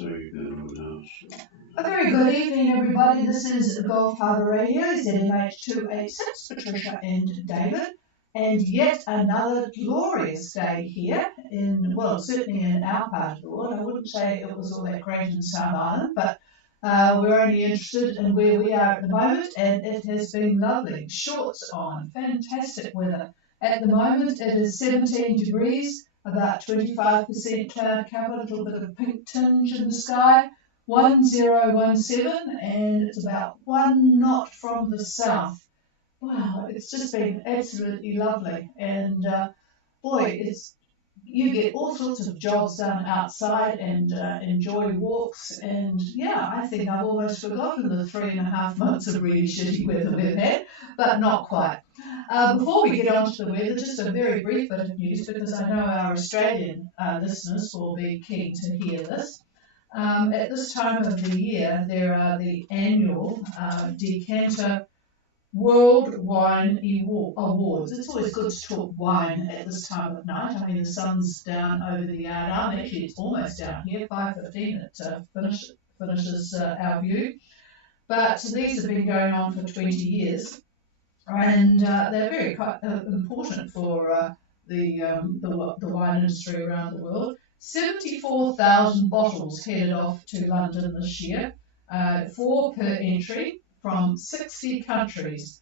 A very good evening, everybody. This is Gulf Harbour Radio, ZMH286, Patricia and David, and yet another glorious day here in, well, certainly in our part of the world. I wouldn't say it was all that great in South Island, but we're only interested in where we are at the moment, and it has been lovely. Shorts on, fantastic weather. At the moment, it is 17 degrees, about 25% cloud cover, a little bit of a pink tinge in the sky. 1017, and it's about 1 knot from the south. Wow, it's just been absolutely lovely, and boy, you get all sorts of jobs done outside and enjoy walks, and yeah, I think I've almost forgotten the 3.5 months of really shitty weather we've had, but not quite. Before we get on to the weather, just a very brief bit of news, because I know our Australian listeners will be keen to hear this. At this time of the year, there are the annual Decanter World Wine Awards. It's always good to talk wine at this time of night. I mean, the sun's down over the yard arm. Actually, it's almost down here, 5:15. It finishes our view. But these have been going on for 20 years, and they're very important for the wine industry around the world. 74,000 bottles headed off to London this year, 4 per entry from 60 countries.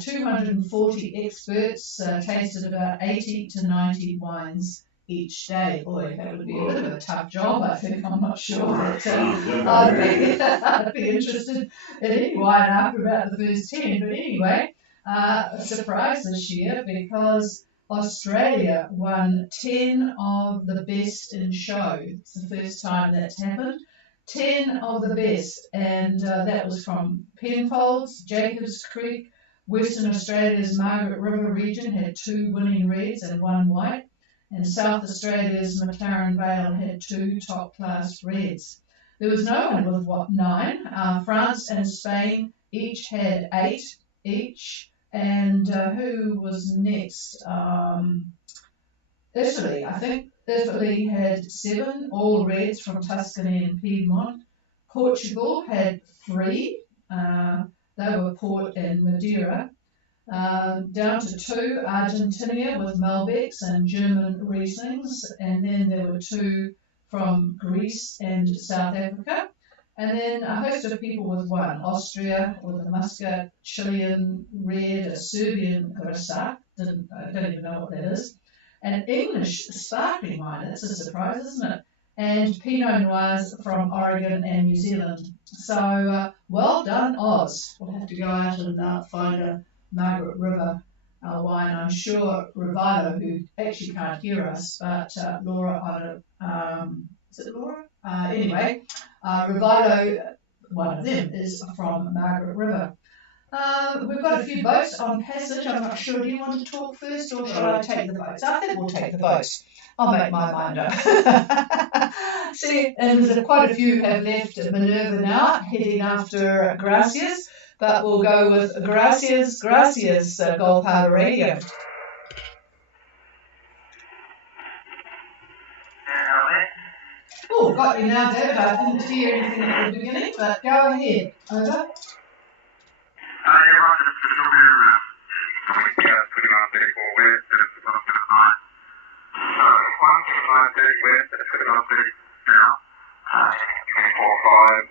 240 experts tasted about 80 to 90 wines each day. Boy, that would be a bit of a tough job, I think. I'm not sure that I'd be interested in any wine after about the first 10. But anyway, a surprise this year, because Australia won 10 of the best in show. It's the first time that's happened. 10 of the best, and that was from Penfolds, Jacobs Creek. Western Australia's Margaret River region had 2 winning reds and 1 white, and South Australia's McLaren Vale had 2 top-class reds. There was no one with 9. France and Spain each had 8 each. And who was next? Italy. I think Italy had 7, all reds from Tuscany and Piedmont. Portugal had 3. They were Port and Madeira. Down to 2, Argentina with Malbecs and German Rieslings. And then there were 2 from Greece and South Africa. And then a host of people with 1. Austria with a Muscat, Chilean red, a Serbian Grsac, I don't even know what that is, an English sparkling wine. That's a surprise, isn't it? And Pinot Noirs from Oregon and New Zealand. So well done, Oz. We'll have to go out and find a Margaret River wine. I'm sure Revilo, who actually can't hear us, but Laura, is it Laura? Anyway, Revilo, one of them, is from Margaret River. We've got a few boats on passage. I'm not sure. Do you want to talk first, or shall I take the boats? I think we'll take the boats. I'll make my mind up. See, and there's quite a few have left Minerva now, heading after Gracias, but we'll go with Gracias, Gulf Harbour Radio. Oh, got you now, David. I didn't hear anything at the beginning, but go ahead. Over. Yeah, right, just over here, putting on 34 west, and it's a little bit of 9. So, 179 west, and it's putting on 30 now, 24.5.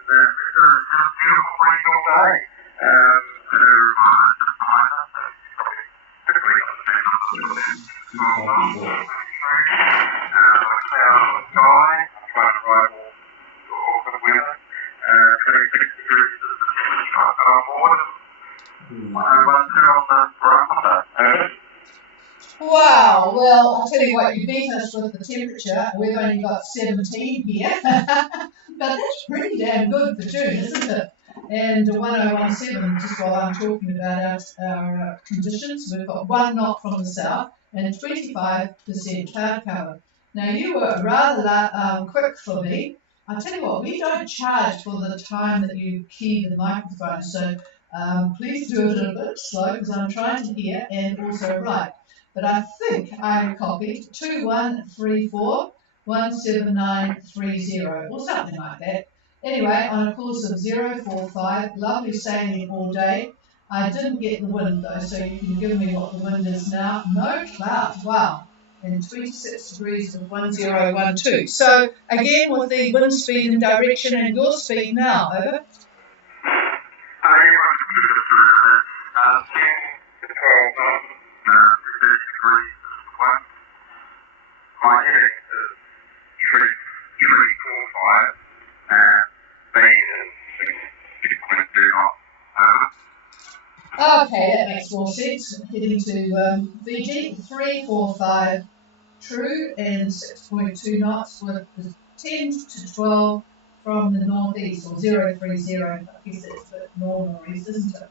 And it's a beautiful breeze all day. So, just behind us, so probably typically on the day, cloud sky, trying to ride all for the weather. 26 degrees on board. 101 on the barometer. Wow, well, I'll tell you what, you beat us with the temperature. We've only got 17 here. But that's pretty damn good for June, isn't it? And 1017, just while I'm talking about our conditions, we've got 1 knot from the south and 25% cloud cover. Now, you were rather quick for me. I'll tell you what, we don't charge for the time that you key the microphone, so please do it a bit slow, because I'm trying to hear and also write. But I think I copied 2134 17930 or something like that. Anyway, on a course of 045, lovely sailing all day. I didn't get the wind though, so you can give me what the wind is now. No clouds, wow. And 26 degrees with 1012. So again with the wind speed and direction and your speed now, over. My heading is 345 and speed is 6.2 knots. Okay, that makes more sense. Heading to Fiji, 345 true and 6.2 knots with 10 to 12 from the northeast, or 030. I guess that's a bit northeast, isn't it?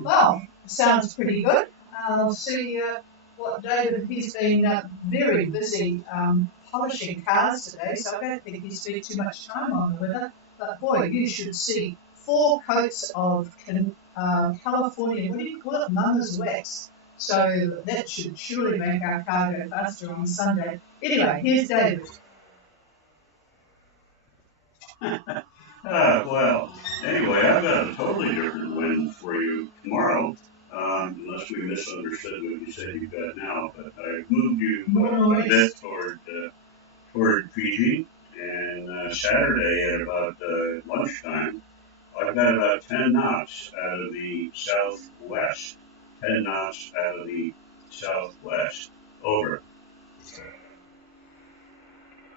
Well, sounds pretty good. I'll see what David, he's been very busy polishing cars today, so I don't think he spent too much time on the weather. But boy, you should see 4 coats of California, what do you call it, mama's wax. So that should surely make our car go faster on Sunday. Anyway, here's David. Well, anyway, I've got a totally different wind for you tomorrow, unless we misunderstood what you said you've got now. But I moved you a bit toward Fiji, and Saturday at about lunchtime, I've got about 10 knots out of the southwest. 10 knots out of the southwest. Over.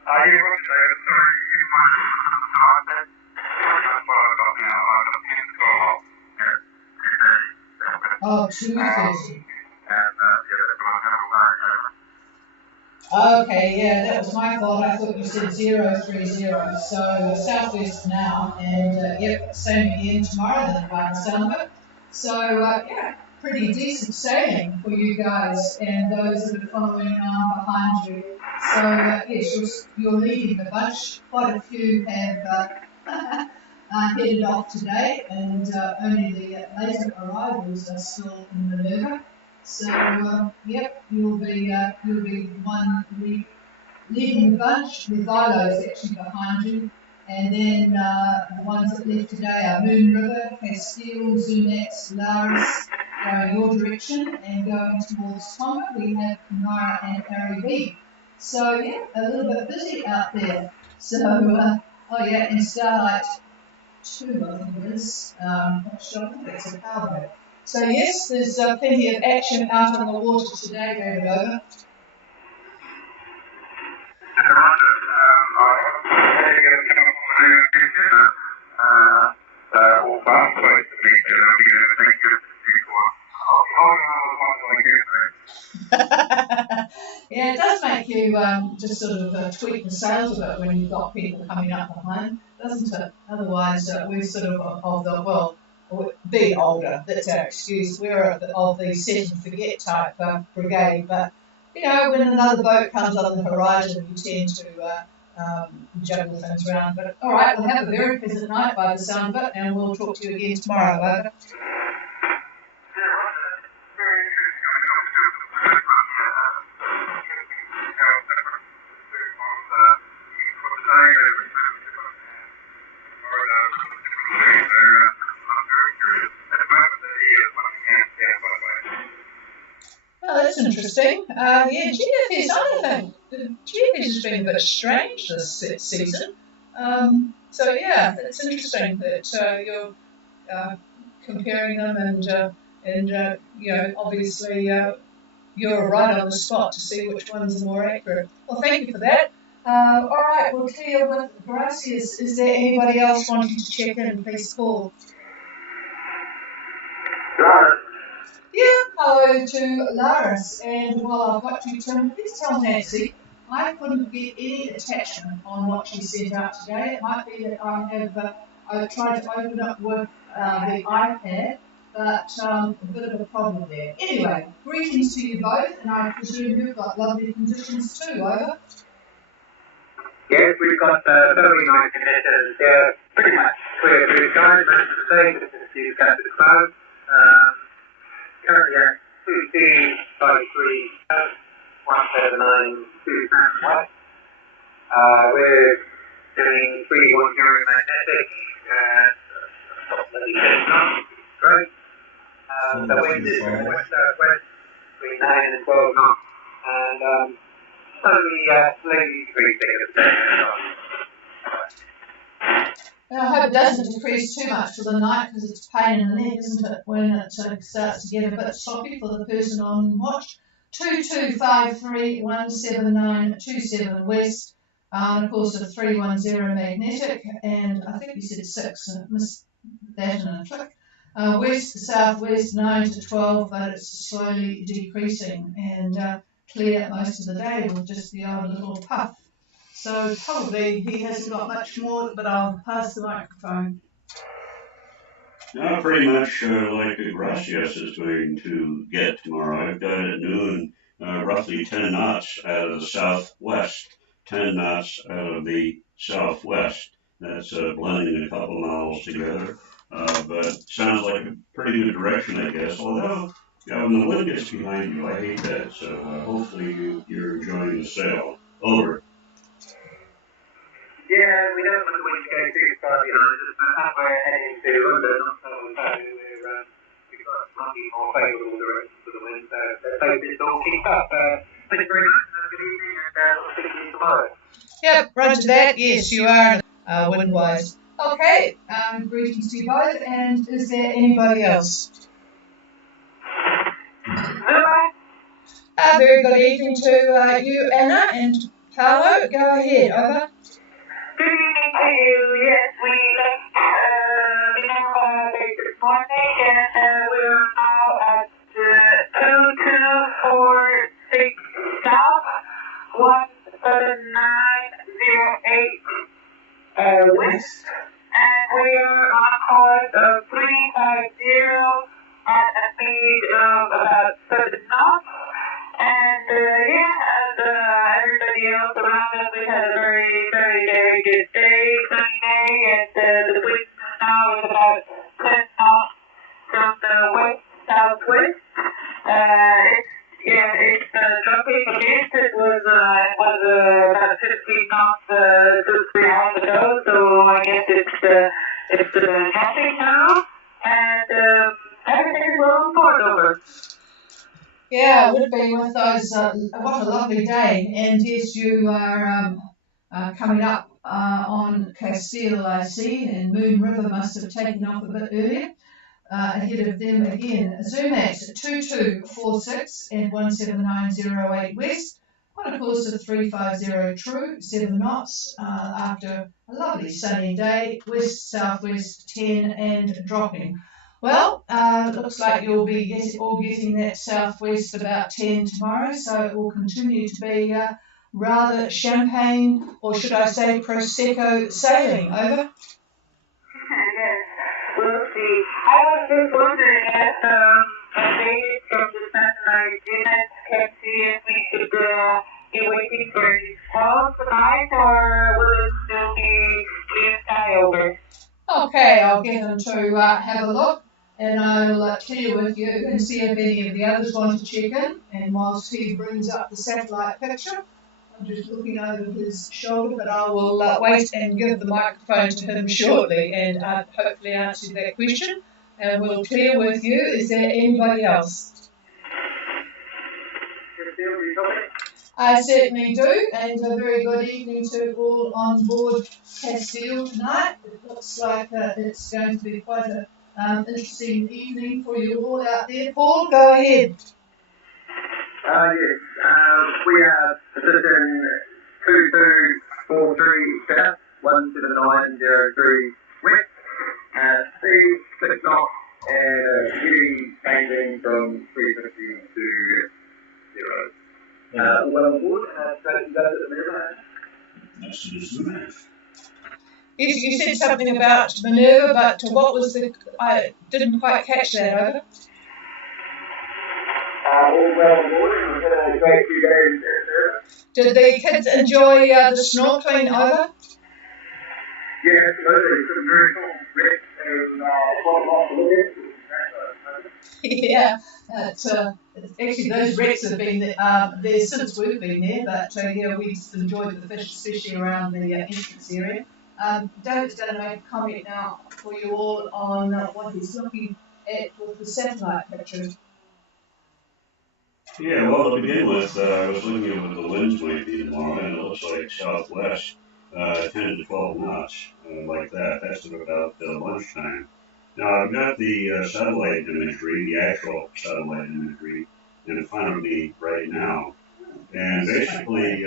Are you able to say the story? You might have started. That's what I got now. I'm going to pin to go off at 2:30. Oh, 2:30. And everyone have a Okay, yeah, that was my fault. I thought you said 030. So southwest now, and yep, same again tomorrow then by the sound of it. So yeah, pretty decent sailing for you guys and those that are following on behind you. So yes, you're leading the bunch. Quite a few have headed off today, and only the later arrivals are still in manoeuvre. So yep, you'll be one leading the bunch with Vilo's actually behind you, and then the ones that left today are Moon River, Castile, Zunax, Laris, going your direction, and going towards Tonga we have Kamara and Aribi. So yeah, a little bit busy out there. So oh yeah, and Starlight 2 I think it is. Not sure, I think that's a Harbour. So yes, there's plenty of action out on the water today, David, over. Yeah, it does make you just sort of tweak the sails a bit when you've got people coming up behind, doesn't it? Otherwise, we're sort of the, well, being older, that's our excuse. We're of the set and forget type brigade, but you know, when another boat comes on the horizon, you tend to juggle things around. But all right, we'll have a very pleasant night by the sound of it, and we'll talk to you again tomorrow. Over. Oh, that's interesting. Yeah, GFS, I don't think. GFS has been a bit strange this season. So, yeah, it's interesting that you're comparing them and you know, obviously you're right on the spot to see which ones are more accurate. Well, thank you for that. All right, we'll clear with Gracias. Is there anybody else wanting to check in? Please call. Yeah, hello to Laris, and while I've got you, Tim, please tell Nancy I couldn't get any attachment on what she sent out today. It might be that I tried to open it with the iPad, but a bit of a problem there. Anyway, greetings to you both, and I presume you've got lovely conditions too, over? Yes, we've got very nice conditions here, pretty much clear blue skies, most of the day, just a few scattered clouds. Currently at 2C53, 1792 west, We're doing 310 magnetic, approximately 10 knots, great. The wind is west-southwest between 9 and 12 knots, and slowly decreasing at the I hope it doesn't decrease too much for the night, because it's a pain in the neck, isn't it, when it starts to get a bit sloppy for the person on watch. 2253-17927 west, and of course a 310 magnetic, and I think you said 6, missed that in a click. West to southwest 9 to 12, but it's slowly decreasing, and clear most of the day with just the odd little puff. So probably he hasn't got much more, but I'll pass the microphone. Now, pretty much like Gracias is going to get tomorrow. I've got at noon roughly 10 knots out of the southwest, 10 knots out of the southwest. That's blending a couple miles together, but sounds like a pretty good direction, I guess. Although, when the wind gets behind you, I hate that. So hopefully you're enjoying the sail. Over. Yeah, we don't want the wind to go too far behind us, but as we're heading to London, we've got a slightly more favourable direction for the wind, so let's hope this all keeps up. Thank you very much, good evening, and we'll see you tomorrow. Yep, roger that. Yes, you are wind-wise. Okay, greetings to you both, and is there anybody else? Very good evening to you, Anna, and Paolo. Go ahead, over. Good evening to you. Yes, we left this morning, and we're now at 2246 South, 17908 West, and we are on a course of 350 at a speed of about 7 knots. And as everybody else around us, we had a very, very, very good day, sunny day, and the wind now is about 10 knots from the west-southwest. It's dropping a bit. It was about 15 knots 2 or 3 hours ago, so I guess it's dropping now, and everything's rolling forward over. Yeah, it would be with those, what a lovely day. And yes, you are coming up on Castile, I see, and Moon River must have taken off a bit earlier. Ahead of them again, Zoom at 2246 and 17908 west, on a course of 350 true, 7 knots, after a lovely sunny day, west-southwest 10 and dropping. Well, looks like you'll be getting that southwest about 10 tomorrow, so it will continue to be rather champagne, or should I say Prosecco sailing. Over. Yes, we'll see. I was just wondering if David from the satellite unit can see if we should be waiting for his call tonight, or will it still be clear sky over? Okay, I'll get him to have a look. And I'll clear with you and see if any of the others want to check in. And whilst he brings up the satellite picture, I'm just looking over his shoulder, but I will wait and give the microphone to him shortly and hopefully answer that question. And we'll clear with you. Is there anybody else? I certainly do, and a very good evening to all on board Castile tonight. It looks like it's going to be quite a interesting evening for you all out there. Paul, go ahead. Yes, we are position 2243 south, 17903 west, speed 6 knots, and heading changing from 350 to 0. Well on board, straight to go to the river. That's nice. Yes, you said something about Minerva, but what was I didn't quite catch that, over. All well on board, and we've had a great few days there. Did the kids enjoy the snorkeling, over? Yeah, absolutely. It's a very cool wreck, and it's a lot of fun to look at. Yeah, actually those wrecks have been there since we've been there, but yeah, we just enjoyed the fish, especially around the entrance area. David's going to make a comment now for you all on what he's looking at with the satellite picture. Yeah, well, to begin with, I was looking at what the winds might be tomorrow, and it looks like southwest, 10 to 12 knots, like that. That's at about lunchtime. Now, I've got the satellite imagery, the actual satellite imagery, in front of me right now. And basically,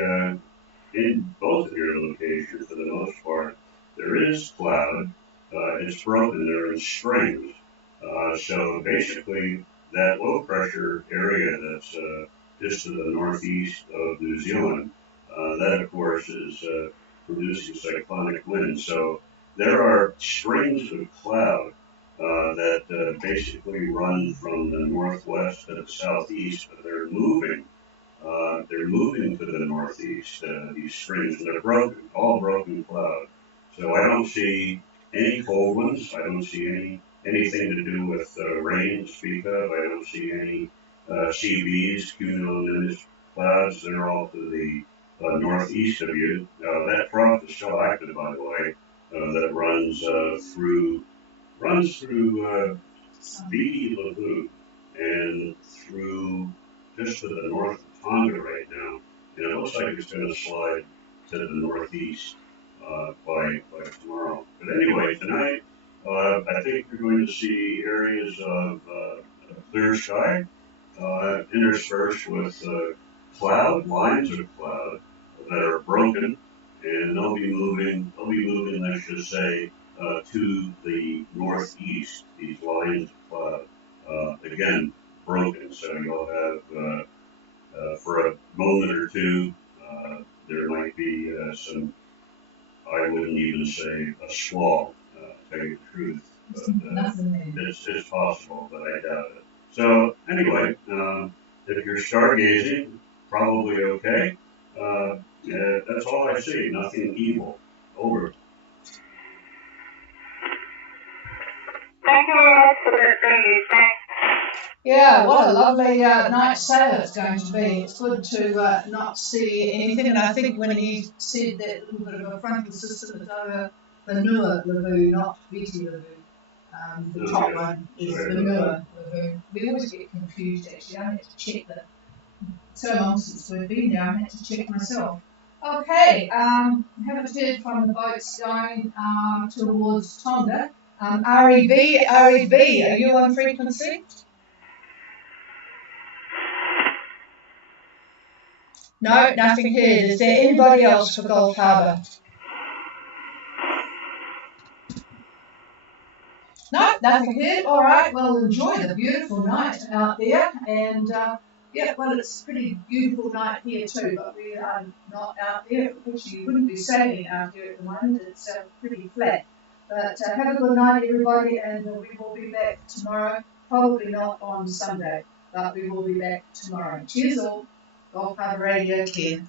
in both of your locations, for the most part, there is cloud. It's broken there in strings. So basically, that low pressure area that's just to the northeast of New Zealand, that of course is producing cyclonic winds. So there are strings of cloud that basically run from the northwest to the southeast, but they're moving to the northeast, these streams, and they're broken, all broken cloud. So I don't see any cold ones. I don't see anything to do with rain to speak of. I don't see any CVs, cumulonimbus clouds. They're all to the northeast of you. That front is still active, by the way. That runs through Beatty Lagoon and through just to the north of Tonga right now. And it looks like it's going to slide to the northeast by tomorrow. But anyway, tonight I think you're going to see areas of clear sky interspersed with cloud, lines of cloud that are broken, and they'll be moving. They'll be moving, let's just say, to the northeast. These lines of cloud, again, broken. So you'll have for a moment or two, there might be some. I wouldn't even say a squall. To tell you the truth, but it's possible, but I doubt it. So anyway, if you're stargazing, probably okay. Yeah, that's all I see. Nothing evil. Over. Thank you very much for that, David. Thanks. Yeah, what a lovely night sail it's going to be. It's good to not see anything, and I think when he said that little bit of a frontal system is over the Nua Lagoon, not Viti Lagoon. The top one is the Nua Lagoon. We always get confused actually. I had to check that. So long since we've been there, I had to check myself. Okay, haven't heard from the boats going towards Tonga. REB, are you on frequency? No, nothing heard. Is there anybody else for Gulf Harbour? No, nothing heard. All right, well, enjoy the beautiful night out there. And yeah, well, it's a pretty beautiful night here too, but we are not out there. Which you wouldn't be sailing out here at the moment. It's pretty flat. But have a good night, everybody, and we will be back tomorrow. Probably not on Sunday, but we will be back tomorrow. Cheers all. Gulf Harbour Radio 10.